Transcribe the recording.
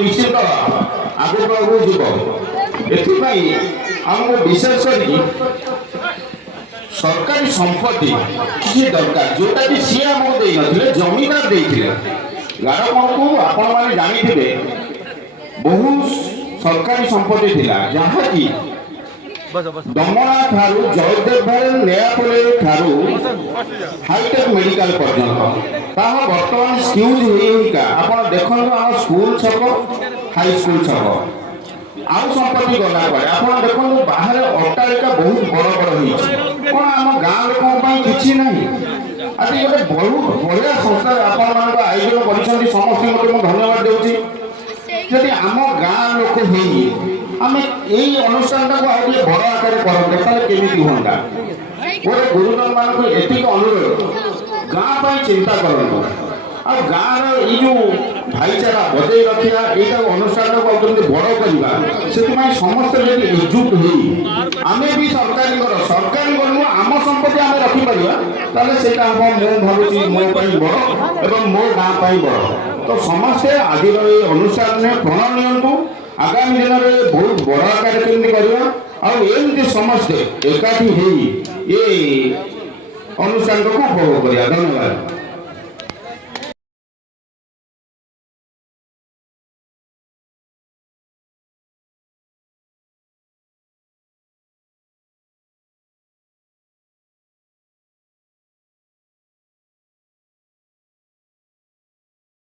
निश्चित आगक आगू जीव एपाई आमको विशेष कर सरकारी संपत्ति किसी दरकार जोटा कि सी आमको दे जमीदार गारक को आपण मैंने जानी बहुत सरकारी संपत्ति थिला जहाँ कि दमना ठारू जयदेव नयापल्ली ठारू हाईटेक मेडिकल पर्यंत बर्तमान स्क्यूज होगा आप देखो आम स्कूल छक हाई स्कूल छक आउ संपत्ति गला आप देखो बाहर अट्टालिका बहुत बड़ बड़ कौन आम गाँव लोक किसी ना आज गोटे बहुत बढ़िया संस्था आप आयोजन कर समस्त धन्यवाद दूसरी जदि आम गाँ लोक आम यही अनुष्ठान को आज बड़ आकार करते केमी हाँ गोटे गुरुजन मान एतिक अनुरोध गाँ चिंता करूँ आ गाँव यो भाईचारा बजाई रखा यहाँ अनुष्ठान को बड़ करवा से समस्त यदि एकजुट हो आम भी सरकारी करूँ आम संपत्ति आम रखिपर से हम मु भावी मो बड़ एवं मो गाँ बड़ तो समस्ते आज अनुष्ठान में प्रण नि आगामी दिन में बहुत बड़ आकार केमती करवा आमती समस्ते एकाठी हो अनुष्ठान को उपभोग करा। धन्यवाद।